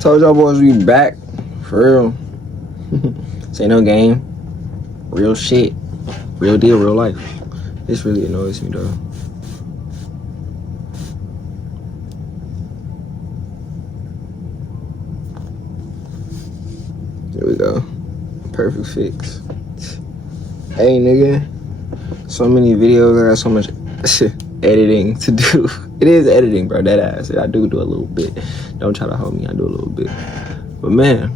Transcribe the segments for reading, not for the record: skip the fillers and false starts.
Told y'all boys we back. For real. This ain't no game. Real shit. Real deal, real life. This really annoys me though. There we go. Perfect fix. Hey nigga. So many videos, I got so much editing to do. It is editing, bro, that ass. I do a little bit. Don't try to hold me, I do a little bit. But man,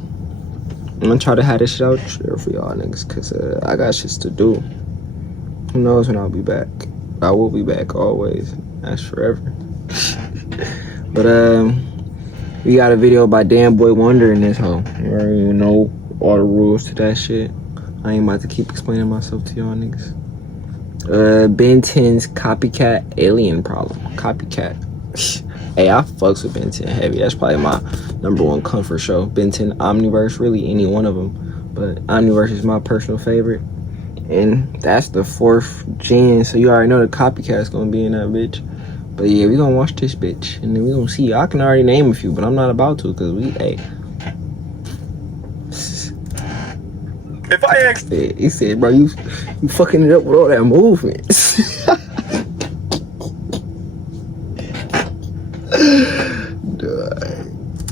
I'm gonna try to have this shit out there for y'all niggas, cause I got shits to do. Who knows when I'll be back? I will be back always. That's forever. But we got a video by Damn Boy Wonder in this hoe. You already know all the rules to that shit. I ain't about to keep explaining myself to y'all niggas. Ben 10's Copycat alien problem. Copycat. Hey, I fucks with Ben 10 heavy. That's probably my #1 comfort show. Ben 10 Omniverse, really any one of them. But Omniverse is my personal favorite. And that's the 4th gen, so you already know the Copycat's gonna be in that bitch. But yeah, we gonna watch this bitch, and then we gonna see. I can already name a few, but I'm not about to, cause hey. If I asked, he said, bro, you fucking it up with all that movement.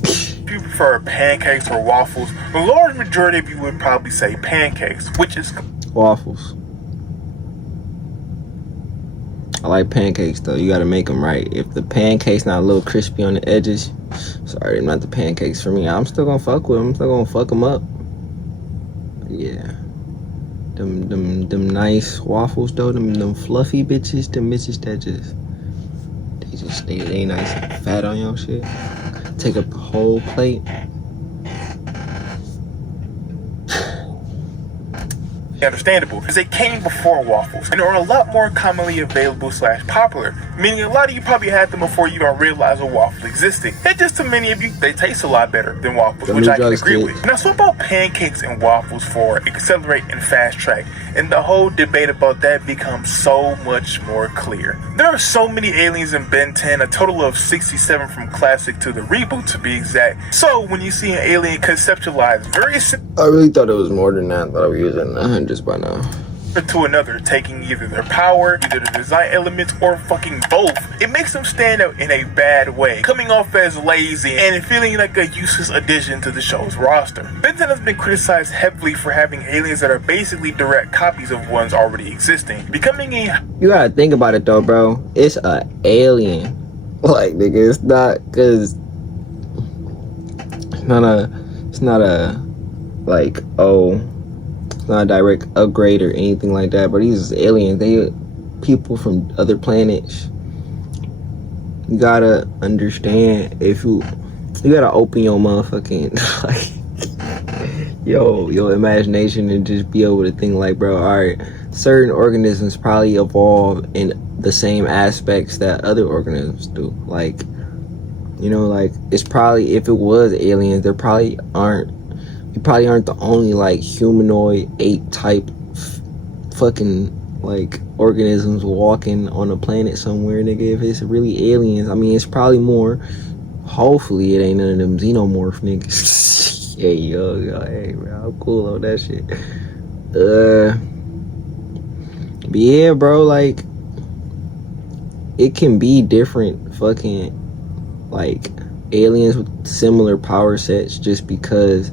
if you prefer pancakes or waffles, the large majority of you would probably say pancakes, which is Waffles. I like pancakes though. You gotta make them right. If the pancakes not a little crispy on the edges, sorry, they're not the pancakes for me. I'm still gonna fuck with them. I'm still gonna fuck them up. Yeah, them nice waffles though, them fluffy bitches, them bitches that they nice and fat on your shit. Take up the whole plate. understandable, because they came before waffles and are a lot more commonly available / popular, meaning a lot of you probably had them before you even realized a waffle existed. And just to many of you, they taste a lot better than waffles, which I can agree with. Now swap out pancakes and waffles for accelerate and fast track, and the whole debate about that becomes so much more clear. There are so many aliens in Ben 10, a total of 67 from classic to the reboot to be exact. So when you see an alien conceptualized very I really thought it was more than that. I thought I was using 100s by now. To another, taking either their power, either the design elements, or fucking both, it makes them stand out in a bad way, coming off as lazy and feeling like a useless addition to the show's roster. Ben 10 has been criticized heavily for having aliens that are basically direct copies of ones already existing, becoming a... You gotta think about it though, bro. It's a alien. Like, nigga, it's not, cause it's not a like, oh, not a direct upgrade or anything like that, but these aliens, they people from other planets. You gotta understand, if you gotta open your motherfucking like your imagination and just be able to think like, bro, all right, certain organisms probably evolve in the same aspects that other organisms do. Like, you know, like, it's probably, if it was aliens, there probably aren't, you probably aren't the only like humanoid ape type fucking like organisms walking on a planet somewhere, nigga. If it's really aliens, I mean, it's probably more. Hopefully it ain't none of them xenomorph niggas. Hey yo, hey bro, I'm cool on that shit. But yeah, bro, like, it can be different fucking like aliens with similar power sets just because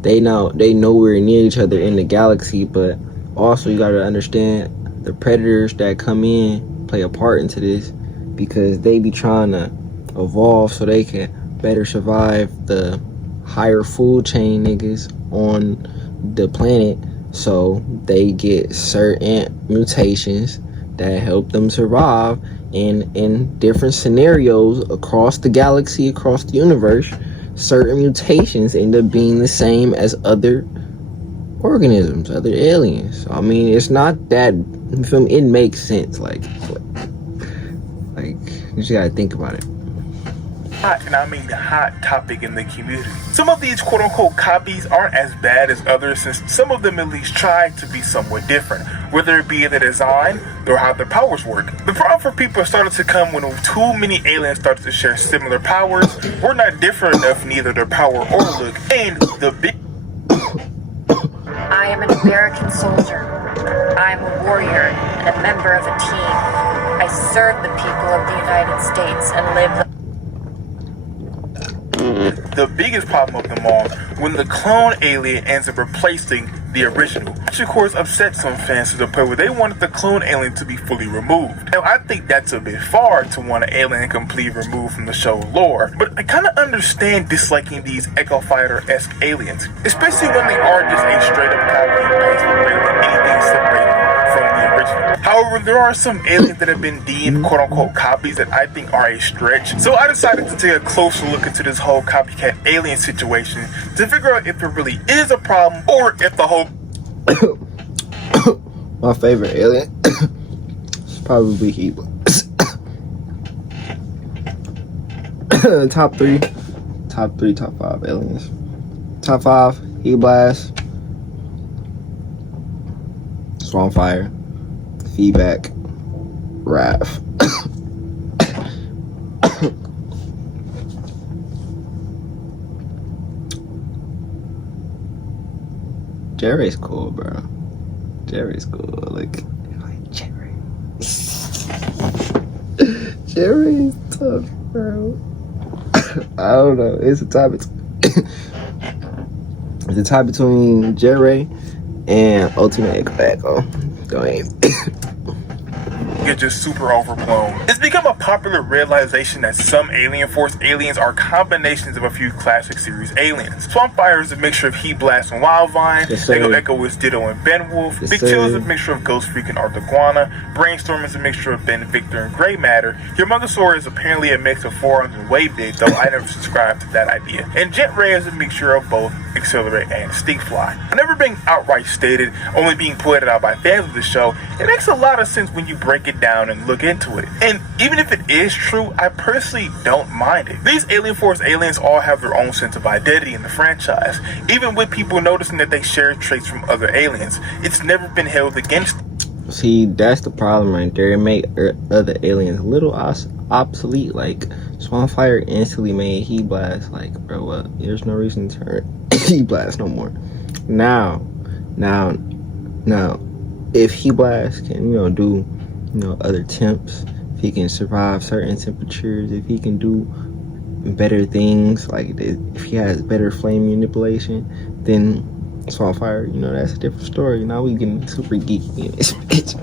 they nowhere near each other in the galaxy. But also you gotta understand the predators that come in play a part into this, because they be trying to evolve so they can better survive the higher food chain niggas on the planet. So they get certain mutations that help them survive in different scenarios across the galaxy, across the universe. Certain mutations end up being the same as other organisms, other aliens. I mean, it's not that, you feel me? It makes sense. Like you just gotta think about it. hot, and I mean hot topic in the community. Some of these quote-unquote copies aren't as bad as others, since some of them at least try to be somewhat different, whether it be the design or how their powers work. The problem for people started to come when too many aliens started to share similar powers, or not different enough in either their power or look, and the big... I am an American soldier. I am a warrior and a member of a team. I serve the people of the United States and live... The biggest problem of them all, when the clone alien ends up replacing the original, which of course upset some fans to the point where they wanted the clone alien to be fully removed. Now I think that's a bit far to want an alien completely removed from the show lore, but I kind of understand disliking these Echo Fighter-esque aliens, especially when they are just a straight up copy and paste with barely anything separated from the original. However, there are some aliens that have been deemed quote-unquote copies that I think are a stretch, so I decided to take a closer look into this whole copycat alien situation to figure out if there really is a problem or if the whole... My favorite alien is probably Hebrew. Top 5 aliens. Top 5, Heat-Blast, Swampfire, Feedback, Raph. Jerry's cool, bro. Jerry's cool. Like Jerry. Jerry's tough, bro. I don't know. It's a tie between Jerry and Ultimate Echo. Don't aim. Get just super overblown. It's become a popular realization that some Alien Force aliens are combinations of a few classic series aliens. Swampfire is a mixture of Heat-Blast and Wildvine. Yes, Echo is Ditto and Benwolf. Yes, Big Chill is a mixture of Ghost Freak and Arthiguana. Brainstorm is a mixture of Ben Victor and Grey Matter. Humongousaur is apparently a mix of Forums and Way Big, though I never subscribed to that idea. And Jet Ray is a mixture of both Accelerate and Stinkfly. Never being outright stated, only being pointed out by fans of the show, it makes a lot of sense when you break it down and look into it. And even if it is true, I personally don't mind it. These Alien Force aliens all have their own sense of identity in the franchise. Even with people noticing that they share traits from other aliens, it's never been held against them. See, that's the problem right there. It made other aliens a little obsolete. Like, Swampfire instantly made Heat-Blast. Like, bro, what? There's no reason to turn Heat-Blast no more. Now, if Heat-Blast can, do, other temps, if he can survive certain temperatures, if he can do better things, like if he has better flame manipulation, then Swampfire, that's a different story. Now we getting super geeky in this bitch.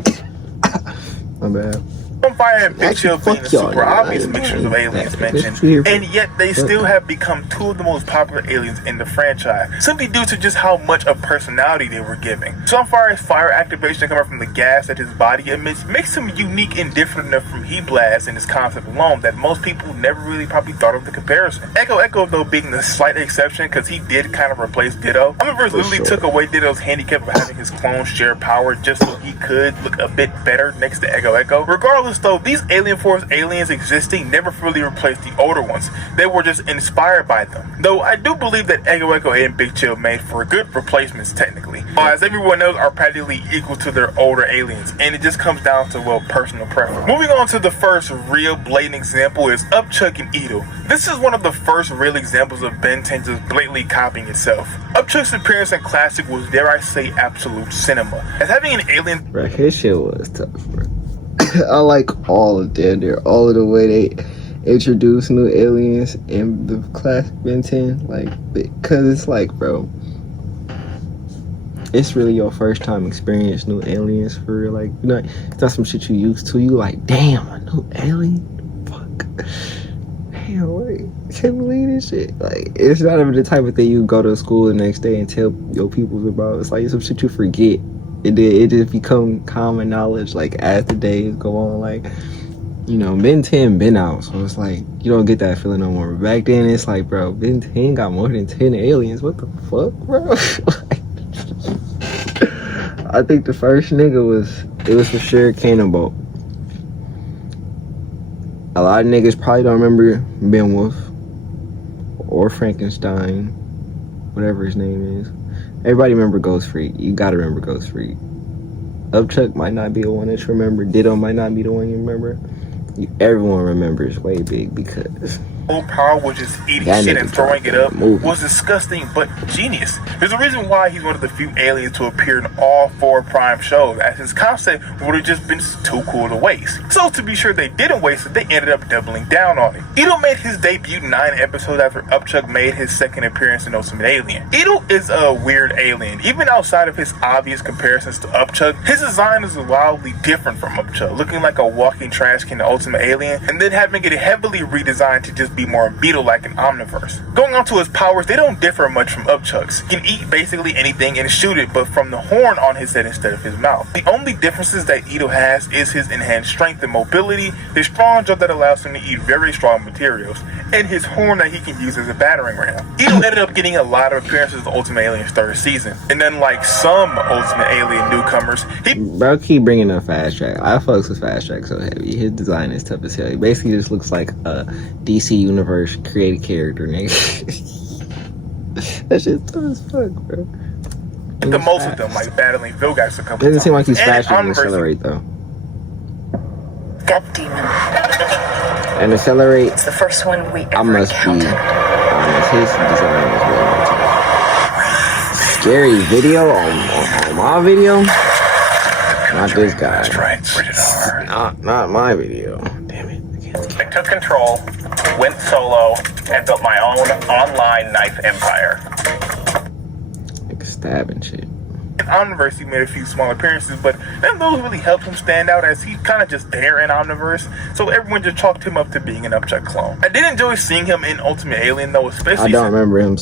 My bad. Swampfire and Big Chill being the super obvious mixtures of aliens mentioned, and yet they still have become two of the most popular aliens in the franchise, simply due to just how much of personality they were giving. Swampfire's fire activation coming from the gas that his body emits makes him unique and different enough from Heat-Blast in his concept alone that most people never really probably thought of the comparison. Echo though being the slight exception, because he did kind of replace Ditto. Omniverse literally took away Ditto's handicap of having his clone share power just so he could look a bit better next to Echo. Regardless though, these Alien Force aliens existing never fully replaced the older ones. They were just inspired by them. Though I do believe that Echo and Big Chill made for good replacements technically, as everyone else are practically equal to their older aliens, and it just comes down to, personal preference. Moving on to the first real blatant example is Upchuck and Edo. This is one of the first real examples of Ben 10 just blatantly copying itself. Upchuck's appearance in Classic was, dare I say, absolute cinema. As having an alien... Bro, his shit was tough, bro. I like all of them. They're all of the way they introduce new aliens in the classic Ben 10. Like, because it's like, bro, it's really your first time experiencing new aliens for real. Like, it's not some shit you used to. You like, damn, a new alien? Fuck. Damn, wait. I can't believe this shit. Like, it's not even the type of thing you go to school the next day and tell your peoples about. It's like some shit you forget. It just become common knowledge, like, as the days go on. Like, Ben 10 been out, so it's like, you don't get that feeling no more. But back then, it's like, bro, Ben 10 got more than 10 aliens. What the fuck, bro? I think the first nigga was for sure Cannonball. A lot of niggas probably don't remember Ben Wolf. or Frankenstein, whatever his name is. Everybody remember Ghost Freak. You gotta remember Ghost Freak. Upchuck might not be the one that you remember. Ditto might not be the one you remember. Everyone remembers Way Big because Full power was just eating that shit nigga and throwing it up movie. was disgusting but genius. There's a reason why he's one of the few aliens to appear in all 4 Prime shows, as his concept would have just been too cool to waste. So to be sure they didn't waste it, they ended up doubling down on it. Ito made his debut 9 episodes after Upchuck made his second appearance in Ultimate Alien. Ito is a weird alien. Even outside of his obvious comparisons to Upchuck, his design is wildly different from Upchuck, looking like a walking trash can in Ultimate Alien, and then having it heavily redesigned to just be more beetle-like and omniverse. Going on to his powers, they don't differ much from Upchuck's. He can eat basically anything and shoot it, but from the horn on his head instead of his mouth. The only differences that Ito has is his enhanced strength and mobility, his strong jaw that allows him to eat very strong materials, and his horn that he can use as a battering ram. Ito ended up getting a lot of appearances in Ultimate Alien's 3rd season, and unlike some Ultimate Alien newcomers, bro keep bringing up Fast Track. I fucks with Fast Track so heavy. His design is tough as hell. He basically just looks like a DC Universe created character, nigga. That shit's tough as fuck, bro. the most of them, like battling Vilgax a couple times. Doesn't seem like he's And faster than Omniverse- Accelerate though. Gut demon. And Accelerate, It's the first one we I ever must be encountered. honest, his design is way more tough. Scary video on my video? Not this guy. That's right, rated R. Not my video. Damn it. I took control, went solo, and built my own online knife empire. Like stabbing shit. In Omniverse, he made a few small appearances, but none of those really helped him stand out, as he's kind of just there in Omniverse, so everyone just chalked him up to being an Upchuck clone. I did enjoy seeing him in Ultimate Alien, though, especially I don't remember him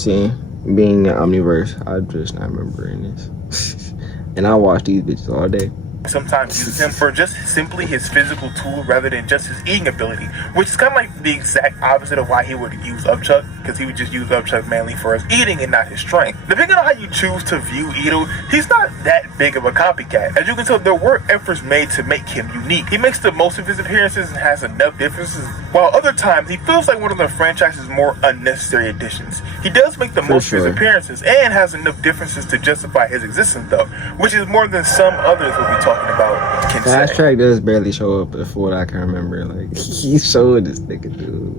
being in Omniverse. I just not remembering this. And I watch these bitches all day. sometimes uses him for just simply his physical tool rather than just his eating ability, which is kind of like the exact opposite of why he would use Upchuck, because he would just use Upchuck mainly for his eating and not his strength. Depending on how you choose to view Ito, he's not that big of a copycat. As you can tell, there were efforts made to make him unique. He makes the most of his appearances and has enough differences, while other times he feels like one of the franchise's more unnecessary additions. He does make the most of his appearances and has enough differences to justify his existence, though, which is more than some others we'll be talking about can Fast say. Track does barely show up for what I can remember. Like, he showed this nigga, dude.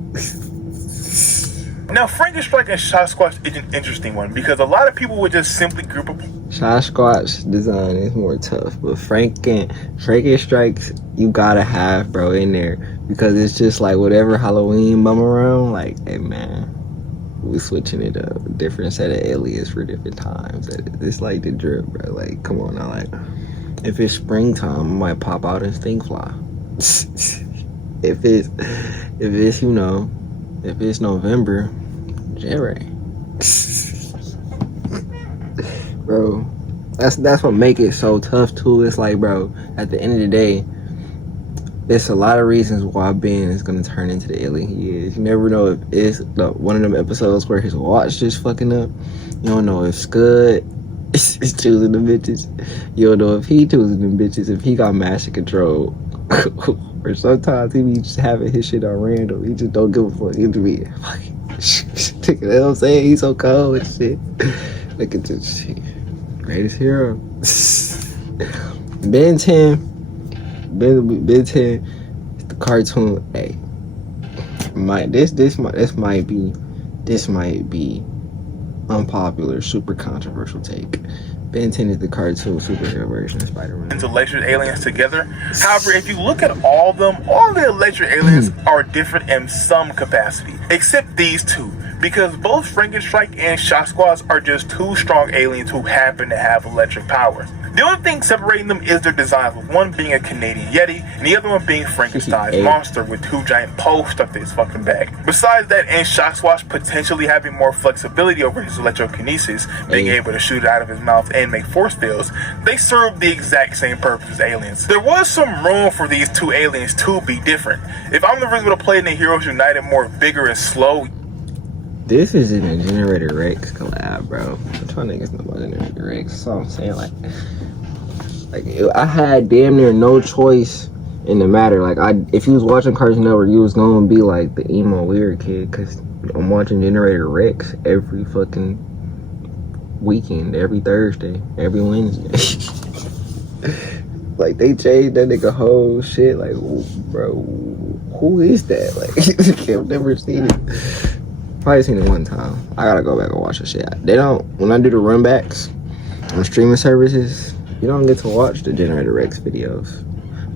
Now, Frankenstrike and Sasquatch is an interesting one because a lot of people would just simply group up. Sasquatch design is more tough, but Frankenstrikes you gotta have, bro, in there, because it's just like whatever Halloween bum around. Like, hey man, we switching it up, different set of aliens for different times. It's like the drip, bro. Like, come on now, like if it's springtime, I might pop out and stink fly. if it's you know, if it's November, Jerry. Bro, that's what make it so tough too. It's like, bro, at the end of the day, there's a lot of reasons why Ben is gonna turn into the alien he is. You never know if it's one of them episodes where his watch just fucking up. You don't know if Scud is choosing the bitches. You don't know if he choosing them bitches, if he got master control. Or sometimes he be just having his shit on random. He just don't give a fuck. He just be fucking, you know what I'm saying? He's so cold and shit. Look at this shit. Greatest hero. Ben 10. Ben 10 is the cartoon. Hey, this might be unpopular, super controversial take. Ben 10 is the cartoon superhero version of Spider-Man. Into electric aliens together. However, if you look at all of them, all the electric aliens are different in some capacity, except these two, because both Frankenstrike and Sasquatch are just two strong aliens who happen to have electric powers. The only thing separating them is their designs, with one being a Canadian Yeti and the other one being Frankenstein's monster with two giant poles stuck to his fucking back. Besides that, and Sasquatch potentially having more flexibility over his electrokinesis, being able to shoot it out of his mouth and make force fields, they serve the exact same purpose as aliens. There was some room for these two aliens to be different. If Omniverse would have played in the Heroes United more bigger and slow. This is in a Generator Rex collab, bro. I'm trying to niggas know about Generator Rex. That's all I'm saying. Like I had damn near no choice in the matter. Like, if you was watching Cartoon Network, you was gonna be like the emo weird kid, cause I'm watching Generator Rex every fucking weekend, every Thursday, every Wednesday. Like, they changed that nigga whole shit. Like, bro, who is that? Like, I've never seen it. Probably seen it one time. I gotta go back and watch the shit. They don't, when I do the runbacks on streaming services, you don't get to watch the Generator Rex videos.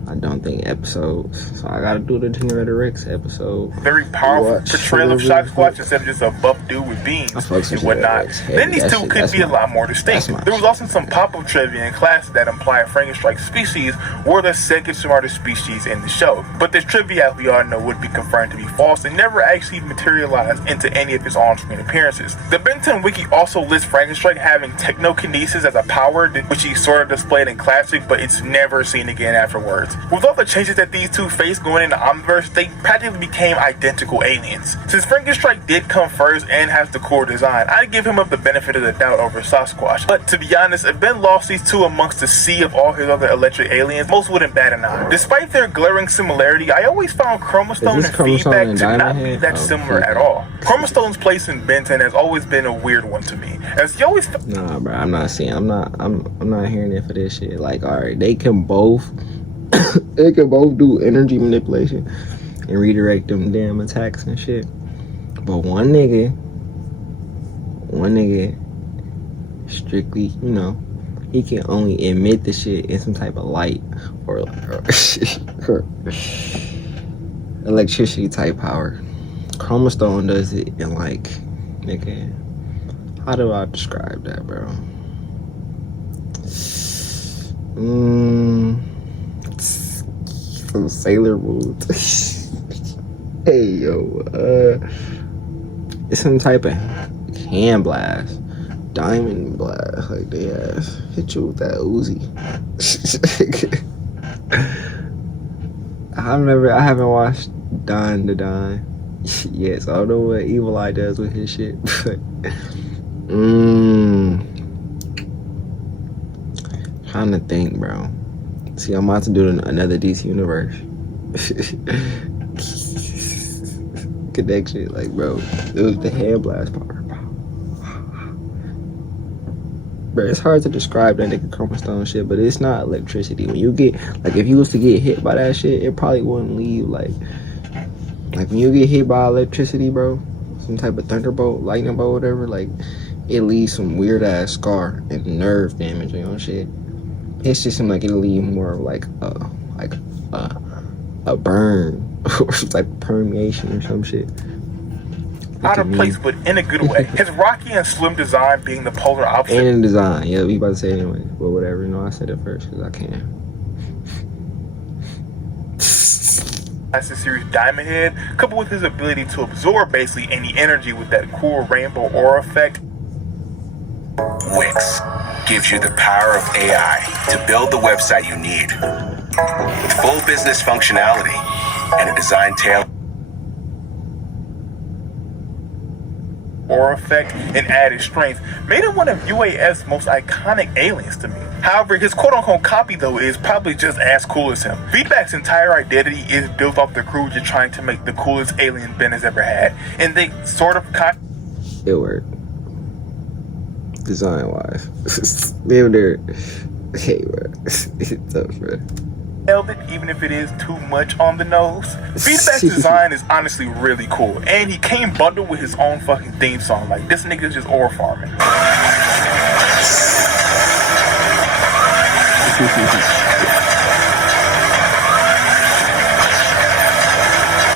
I don't think episodes. So I gotta do the Generator Rex episode. Very powerful portrayal of Shock Squatch instead of just a buff dude with beams and whatnot. Then these two could be a lot more distinct. There was also some pop-up trivia in class that implied Frankenstrike's species were the second smartest species in the show. But this trivia, as we all know, would be confirmed to be false and never actually materialized into any of his on-screen appearances. The Ben 10 wiki also lists Frankenstrike having technokinesis as a power, which he sort of displayed in Classic, but it's never seen again afterwards. With all the changes that these two faced going into Omniverse, they practically became identical aliens. Since Frankenstrike did come first and has the core design, I'd give him up the benefit of the doubt over Sasquatch. But to be honest, if Ben lost these two amongst the sea of all his other electric aliens, most wouldn't bat an eye. Despite their glaring similarity, I always found Chromostone and Feedback to not be that similar at all. Chromostone's place in Ben 10 has always been a weird one to me, as he always nah, bro, I'm not hearing it for this shit. Like, alright, they can both do energy manipulation and redirect them damn attacks and shit. But one nigga strictly, you know, he can only emit the shit in some type of light or electricity type power. Chromostone does it in, like, nigga, how do I describe that, bro? Some Sailor Moon. Hey, yo, it's some type of hand blast, diamond blast, like they hit you with that Uzi. I haven't watched Dine to Dine yet, so I don't know what Evil Eye does with his shit, but trying to think, bro. See, I'm about to do another DC Universe connection. Like, bro, it was the hand blast power. Bro, it's hard to describe that nigga Chromostone shit, but it's not electricity. When you get, like, if you was to get hit by that shit, it probably wouldn't leave, like when you get hit by electricity, bro, some type of thunderbolt, lightning bolt, whatever, like, it leaves some weird ass scar and nerve damage on your shit. It just seems like it'll leave more of like a burn or some type of permeation or some shit. Out of place, but in a good way. His rocky and slim design being the polar opposite. And in design, yeah, we about to say it anyway. But whatever, you know, I said it first because I can. That's the series Diamond Head, coupled with his ability to absorb basically any energy with that cool rainbow aura effect. Wix gives you the power of AI to build the website you need. With full business functionality and a design tailored aura effect and added strength made him one of UAS's most iconic aliens to me. However, his quote-unquote copy, though, is probably just as cool as him. Feedback's entire identity is built off the crew just trying to make the coolest alien Ben has ever had, and they sort of it worked. Design-wise. Damn there. Hey, bro. It's tough, bro. nailed it, even if it is too much on the nose. Feedback's design is honestly really cool, and he came bundled with his own fucking theme song. Like, this nigga's just ore farming.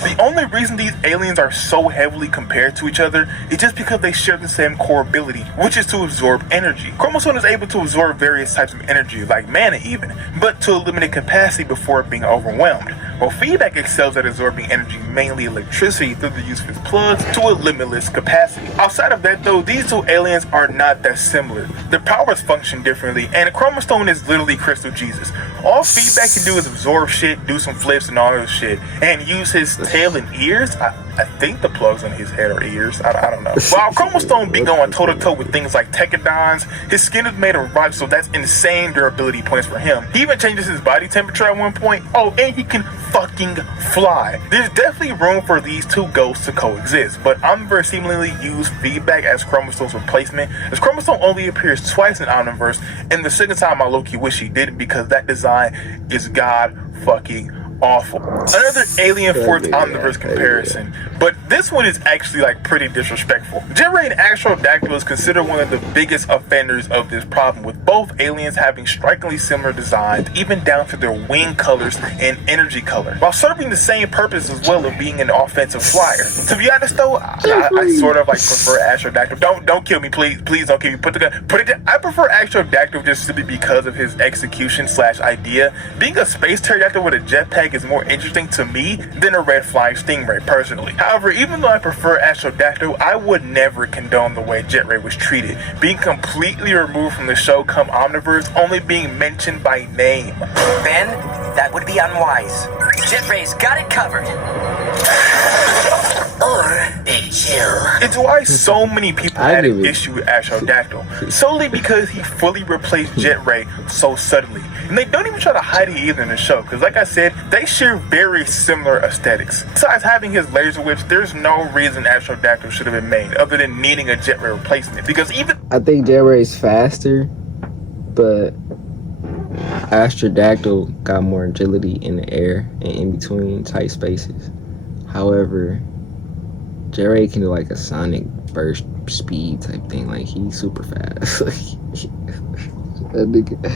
The only reason these aliens are so heavily compared to each other is just because they share the same core ability, which is to absorb energy. Chromosome is able to absorb various types of energy, like mana even, but to a limited capacity before being overwhelmed. While Feedback excels at absorbing energy, mainly electricity, through the use of his plugs to a limitless capacity. Outside of that though, these two aliens are not that similar. Their powers function differently, and Chromostone is literally Crystal Jesus. All Feedback can do is absorb shit, do some flips and all this shit, and use his tail and ears. I think the plugs on his head or ears. I don't know. While Chromostone be going toe-to-toe with things like Techodons, his skin is made of rock, so that's insane durability points for him. He even changes his body temperature at one point. Oh, and he can fucking fly. There's definitely room for these two ghosts to coexist, but Omniverse seemingly used feedback as Chromostone's replacement, as Chromostone only appears twice in Omniverse, and the second time I low-key wish he didn't, because that design is god fucking awful. Another Alien Force Omniverse comparison, but this one is actually like pretty disrespectful. Jet Ray and Astrodactyl is considered one of the biggest offenders of this problem, with both aliens having strikingly similar designs, even down to their wing colors and energy color, while serving the same purpose as well of being an offensive flyer. To be honest though, I sort of like prefer Astrodactyl. Don't kill me, please don't kill me. Put it down. I prefer Astrodactyl just simply because of his execution / idea. Being a space pterodactyl with a jetpack is more interesting to me than a red flying stingray personally. However, even though I prefer Astrodactyl, I would never condone the way Jet Ray was treated, being completely removed from the show come Omniverse, only being mentioned by name. Ben, that would be unwise. Jet Ray's got it covered. Or Big Chill. It's why so many people had an issue with Astrodactyl, solely because he fully replaced Jet Ray so suddenly. And they don't even try to hide it either in the show, because like I said, they share very similar aesthetics. Besides having his laser whips, there's no reason Astrodactyl should have been made, other than needing a Jet Ray replacement, because even... I think Jet Ray's faster, but Astrodactyl got more agility in the air and in between tight spaces. However, Jet Ray can do like a sonic burst speed type thing. Like, he's super fast. That nigga.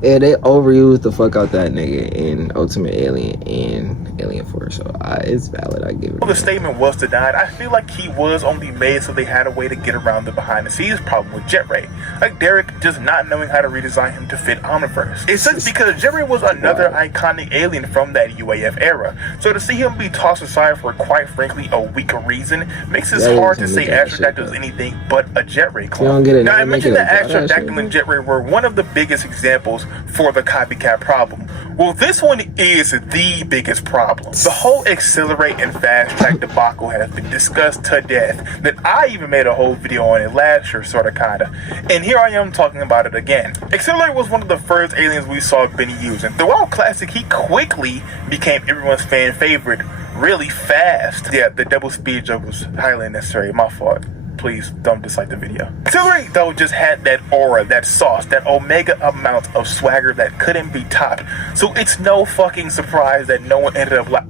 And they overused the fuck out that nigga in Ultimate Alien and Alien Force, so it's valid. I give it. Well, the statement was denied. I feel like he was only made so they had a way to get around the behind-the-scenes problem with Jet Ray, like Derek just not knowing how to redesign him to fit Omniverse. It sucks because Jet Ray was another iconic alien from that UAF era, so to see him be tossed aside for quite frankly a weak reason makes it hard to say Astrodactyl is anything but a Jet Ray clone. Now, I mentioned that Astrodactyl and Jet Ray were one of the biggest examples for the copycat problem. Well, this one is the biggest problem. The whole accelerate and fast track debacle has been discussed to death, that I even made a whole video on it last year, sorta kinda, and here I am talking about it again. Accelerate was one of the first aliens we saw Benny use, and throughout Classic he quickly became everyone's fan favorite really fast. Yeah, the double speed joke was highly unnecessary, my fault. Please don't dislike the video. Accelerate though just had that aura, that sauce, that omega amount of swagger that couldn't be topped. So it's no fucking surprise that no one ended up like...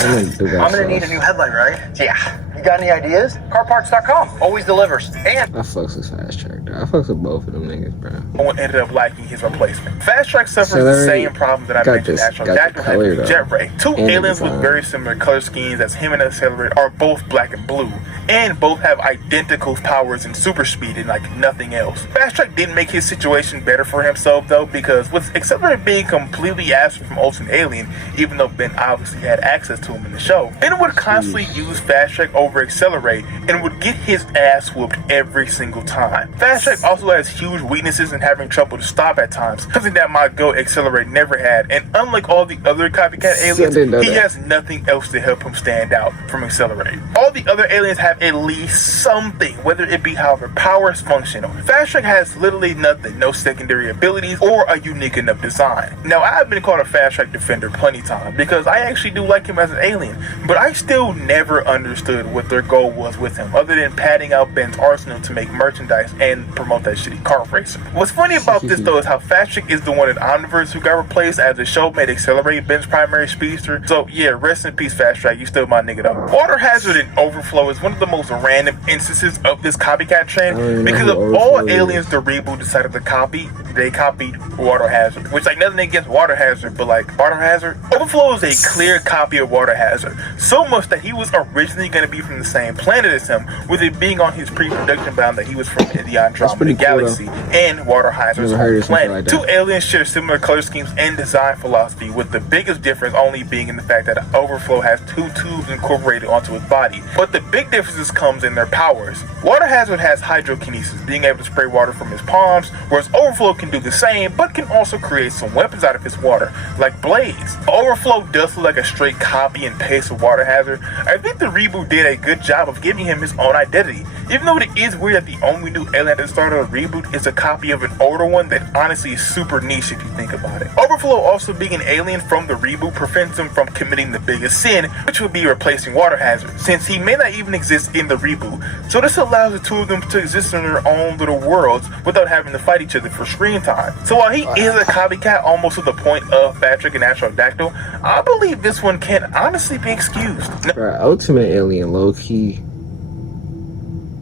I'm gonna need a new headlight, right? Yeah. You got any ideas? Carparts.com always delivers. And I fucks with Fast Track, though. I fucks with both of them niggas, bro. No one ended up liking his replacement. Fast Track suffers the same problem that I mentioned Astrodactyl had with Jet Ray. Two aliens with very similar color schemes, as him and Accelerate are both black and blue, and both have identical powers and super speed and like nothing else. Fast Track didn't make his situation better for himself though, because with Accelerate being completely absent from Ultimate Alien, even though Ben obviously had access to him in the show, Ben would constantly use Fast Track over Accelerate and would get his ass whooped every single time. Fast Track also has huge weaknesses and having trouble to stop at times, something that my GOAT Accelerate never had, and unlike all the other copycat aliens, he has nothing else to help him stand out from Accelerate. All the other aliens have at least something, whether it be however powers functional. Fast Track has literally nothing, no secondary abilities or a unique enough design. Now, I have been called a Fast Track defender plenty of times because I actually do like him as an alien, but I still never understood what their goal was with him, other than padding out Ben's arsenal to make merchandise and promote that shitty kart racer. What's funny about this though is how Fast Track is the one in Omniverse who got replaced, as the show made Accelerate Ben's primary speedster. So yeah, rest in peace Fast Track, you still my nigga though. Water Hazard and Overflow is one of the most random instances of this copycat trend, because of all aliens the reboot decided to copy, they copied Water Hazard, which like nothing against Water Hazard, but like Water Hazard, Overflow is a clear copy of Water Hazard, so much that he was originally going to be from the same planet as him, with it being on his pre-production bound that he was from the Andromeda Galaxy and Water Hazard's home planet. Two aliens share similar color schemes and design philosophy, with the biggest difference only being in the fact that Overflow has two tubes incorporated onto his body. But the big difference business comes in their powers. Water Hazard has hydrokinesis, being able to spray water from his palms, whereas Overflow can do the same, but can also create some weapons out of his water, like blades. Overflow does look like a straight copy and paste of Water Hazard. I think the reboot did a good job of giving him his own identity, even though it is weird that the only new alien at the start of the reboot is a copy of an older one that honestly is super niche if you think about it. Overflow also being an alien from the reboot prevents him from committing the biggest sin, which would be replacing Water Hazard, since he may not even exist in the reboot. So this allows the two of them to exist in their own little worlds without having to fight each other for screen time. So while he is a copycat almost to the point of Patrick and Astrodactyl, I believe this one can honestly be excused. Right, Ultimate Alien, low-key,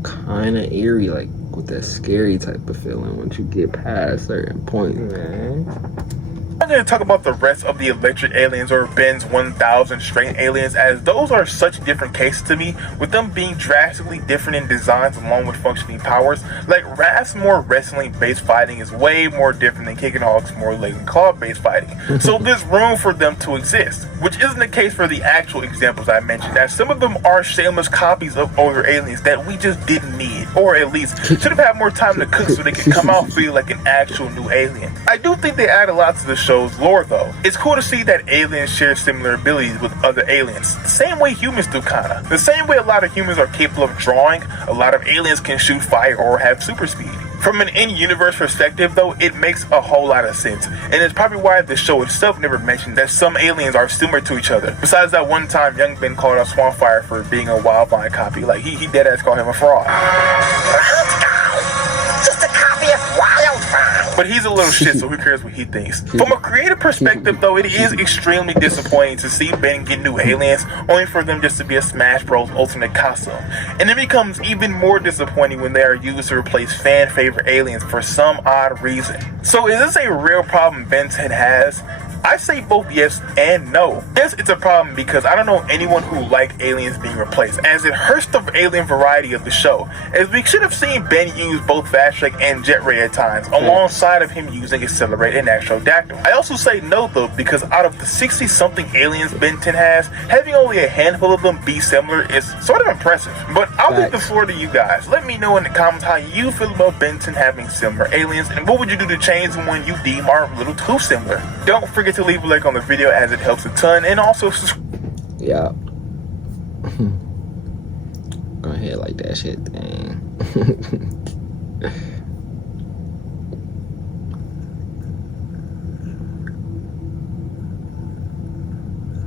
kind of eerie, like with that scary type of feeling once you get past certain points, man. I'm going to talk about the rest of the electric aliens, or Ben's 1000 straight aliens, as those are such different cases to me, with them being drastically different in designs along with functioning powers. Like Raph's more wrestling based fighting is way more different than Kicking Hawk's more leg and claw based fighting, so there's room for them to exist, which isn't the case for the actual examples I mentioned, as some of them are shameless copies of older aliens that we just didn't need, or at least should have had more time to cook so they could come out feel like an actual new alien. I do think they add a lot to the show's lore though. It's cool to see that aliens share similar abilities with other aliens, the same way humans do kinda. The same way a lot of humans are capable of drawing, a lot of aliens can shoot fire or have super speed. From an in-universe perspective though, it makes a whole lot of sense, and it's probably why the show itself never mentioned that some aliens are similar to each other. Besides that one time young Ben called out Swampfire for being a Wildvine copy, like he deadass called him a fraud. Just a copy of Wildfire. But he's a little shit, so who cares what he thinks? From a creative perspective, though, it is extremely disappointing to see Ben get new aliens, only for them just to be a Smash Bros. Ultimate costume. And it becomes even more disappointing when they are used to replace fan favorite aliens for some odd reason. So is this a real problem Ben 10 has? I say both yes and no. Yes, it's a problem because I don't know anyone who liked aliens being replaced, as it hurts the alien variety of the show, as we should have seen Ben use both Fast Track and Jet Ray at times, alongside of him using Accelerate and Astrodactyl. I also say no though, because out of the 60 something aliens Ben 10 has, having only a handful of them be similar is sort of impressive. But I'll leave the floor to you guys. Let me know in the comments how you feel about Ben 10 having similar aliens, and what would you do to change the one you deem are a little too similar. Don't forget to leave a like on the video, as it helps a ton, and also yeah. Go ahead like that shit thing.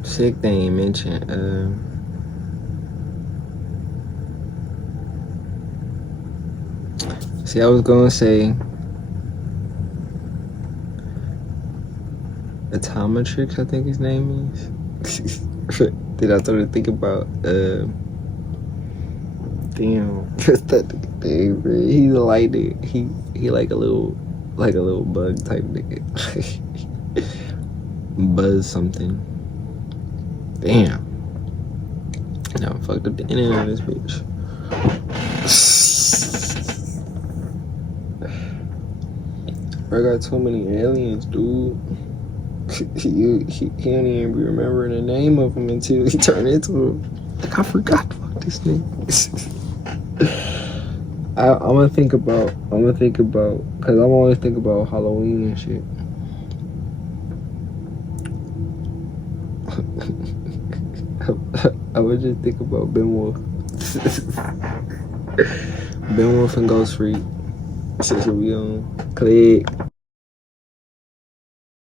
Sick thing you mentioned. See, I was gonna say Atomatrix, I think his name is. Then I started thinking about damn, what's that thing, bro? He's a light nigga. He like a little bug type nigga. Buzz something. Damn. Now I fucked up the internet on this bitch. I got too many aliens, dude. He don't even be remembering the name of him until he turned into him. Like, I forgot about this nigga. I'm gonna think about, cause I'm always thinking about Halloween and shit. I would just think about Ben Wolf. Ben Wolf and Ghost Freak. Shit should be on. Click.